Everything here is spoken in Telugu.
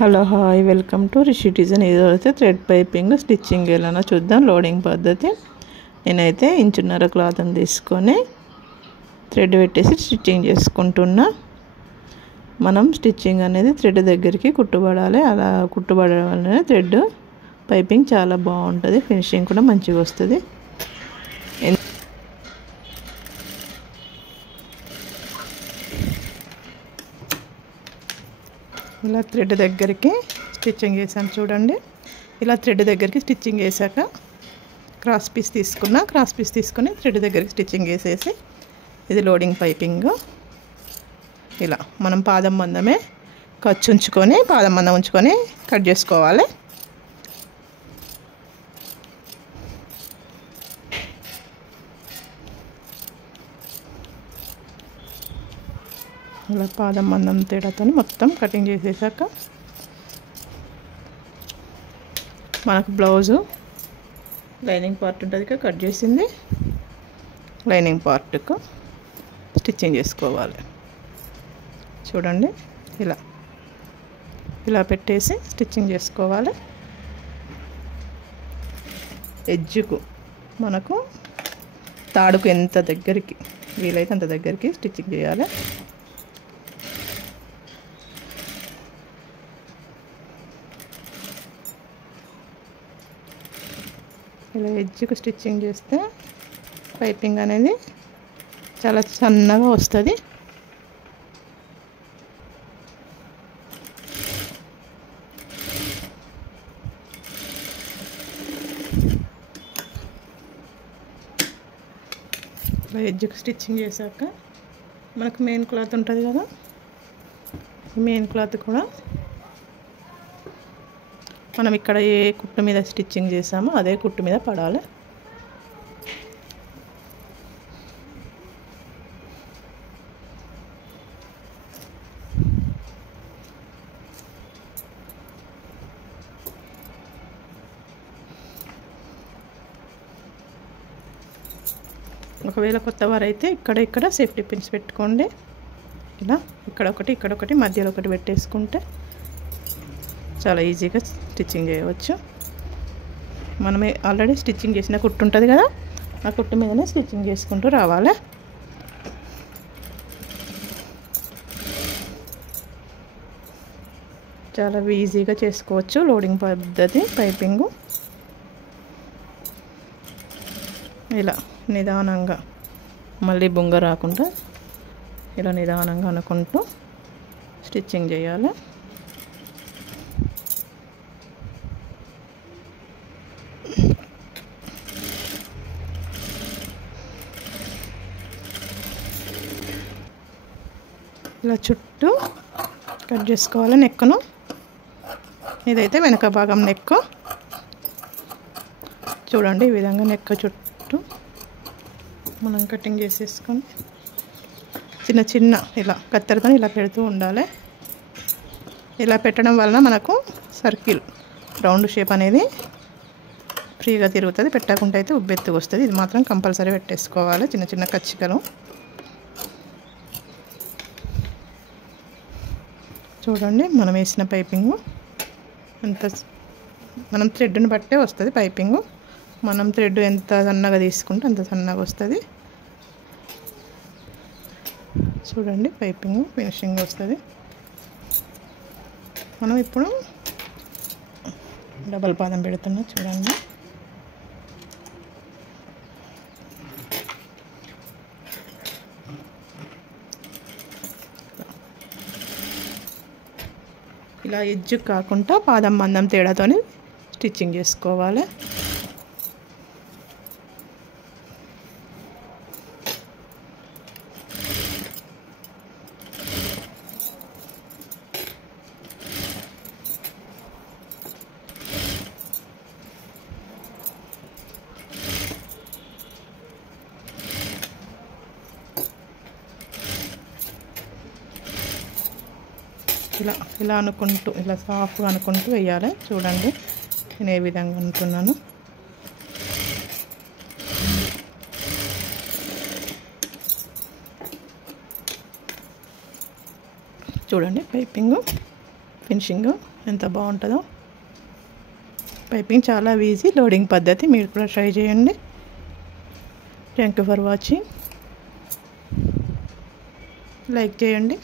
Hello hi welcome to Rishi design. ఈరోజైతే థ్రెడ్ పైపింగ్ స్టిచ్చింగ్ ఎలానో చూద్దాం. లోడింగ్ పద్ధతి. నేనైతే ఇంచున్నర క్లాత్ని తీసుకొని థ్రెడ్ పెట్టేసి స్టిచ్చింగ్ చేసుకుంటున్నా. మనం స్టిచ్చింగ్ అనేది థ్రెడ్ దగ్గరికి కుట్టుబడాలి. అలా కుట్టుబడడం వల్ల థ్రెడ్ పైపింగ్ చాలా బాగుంటుంది, ఫినిషింగ్ కూడా మంచిగా వస్తుంది. ఇలా థ్రెడ్ దగ్గరికి స్టిచ్చింగ్ చేసాను చూడండి. ఇలా థ్రెడ్ దగ్గరికి స్టిచ్చింగ్ చేశాక క్రాస్ పీస్ తీసుకుని థ్రెడ్ దగ్గరికి స్టిచ్చింగ్ చేసేసి ఇది లోడింగ్ పైపింగ్. ఇలా మనం పాదం మందమే ఖర్చు ఉంచుకొని పాదం మందం ఉంచుకొని కట్ చేసుకోవాలి. ఇలా పాదం మందం తేడాతో మొత్తం కటింగ్ చేసేసాక మనకు బ్లౌజు లైనింగ్ పార్ట్ ఉంటుంది కదా, కట్ చేసింది లైనింగ్ పార్ట్కు స్టిచ్చింగ్ చేసుకోవాలి. చూడండి ఇలా పెట్టేసి స్టిచ్చింగ్ చేసుకోవాలి. ఎడ్జ్కు మనకు తాడుకు ఎంత దగ్గరికి వీలైతే అంత దగ్గరికి స్టిచ్చింగ్ చేయాలి. ఇలా ఎడ్జ్కు స్టిచ్చింగ్ చేస్తే పైపింగ్ అనేది చాలా సన్నగా వస్తుంది. ఇలా ఎడ్జ్కు స్టిచ్చింగ్ చేశాక మనకు మెయిన్ క్లాత్ ఉంటుంది కదా, ఈ మెయిన్ క్లాత్ కూడా మనం ఇక్కడ ఏ కుట్టు మీద స్టిచ్చింగ్ చేసామో అదే కుట్టు మీద పడాలి. ఒకవేళ కొత్తవారైతే ఇక్కడ సేఫ్టీ పిన్స్ పెట్టుకోండి. ఇలా ఇక్కడ ఒకటి మధ్యలో ఒకటి పెట్టేసుకుంటే చాలా ఈజీగా స్టిచ్చింగ్ చేయవచ్చు. మనమే ఆల్రెడీ స్టిచ్చింగ్ చేసిన కుట్టు ఉంటుంది కదా, ఆ కుట్టు మీదనే స్టిచ్చింగ్ చేసుకుంటూ రావాలి. చాలా ఈజీగా చేసుకోవచ్చు లోడింగ్ పద్ధతి పైపింగు. ఇలా నిదానంగా మళ్ళీ బొంగ రాకుండా ఇలా నిదానంగా అనుకుంటూ స్టిచ్చింగ్ చేయాలి. ఇలా చుట్టూ కట్ చేసుకోవాలి నెక్ను. ఇదైతే వెనక భాగం నెక్. చూడండి ఈ విధంగా నెక్ చుట్టూ మనం కటింగ్ చేసేసుకొని చిన్న ఇలా కత్తెరతో ఇలా పెడుతూ ఉండాలి. ఇలా పెట్టడం వలన మనకు సర్కిల్ రౌండ్ షేప్ అనేది ఫ్రీగా తిరుగుతుంది. పెట్టకుండా అయితే ఉబ్బెత్తుగా వస్తుంది. ఇది మాత్రం కంపల్సరీ పెట్టేసుకోవాలి. చిన్న కచ్చికలు. చూడండి మనం వేసిన పైపింగు అంత మనం థ్రెడ్ని బట్టే వస్తుంది పైపింగు. మనం థ్రెడ్ ఎంత సన్నగా తీసుకుంటే అంత సన్నగా వస్తుంది. చూడండి పైపింగు ఫినిషింగ్ వస్తుంది. మనం ఇప్పుడు డబల్ పాదం పెడుతున్నా చూడండి. ఇలా ఎడ్జ్ కాకుండా పాదం మందం తేడాతోని స్టిచ్చింగ్ చేసుకోవాలి. ఇలా అనుకుంటూ ఇలా సాఫ్ట్గా అనుకుంటూ వేయాలి. చూడండి నేను ఏ విధంగా అనుకున్నాను. చూడండి పైపింగ్ ఫినిషింగ్ ఎంత బాగుంటుందో. పైపింగ్ చాలా ఈజీ, లోడింగ్ పద్ధతి మీరు కూడా ట్రై చేయండి. Thank you for watching. Like చేయండి.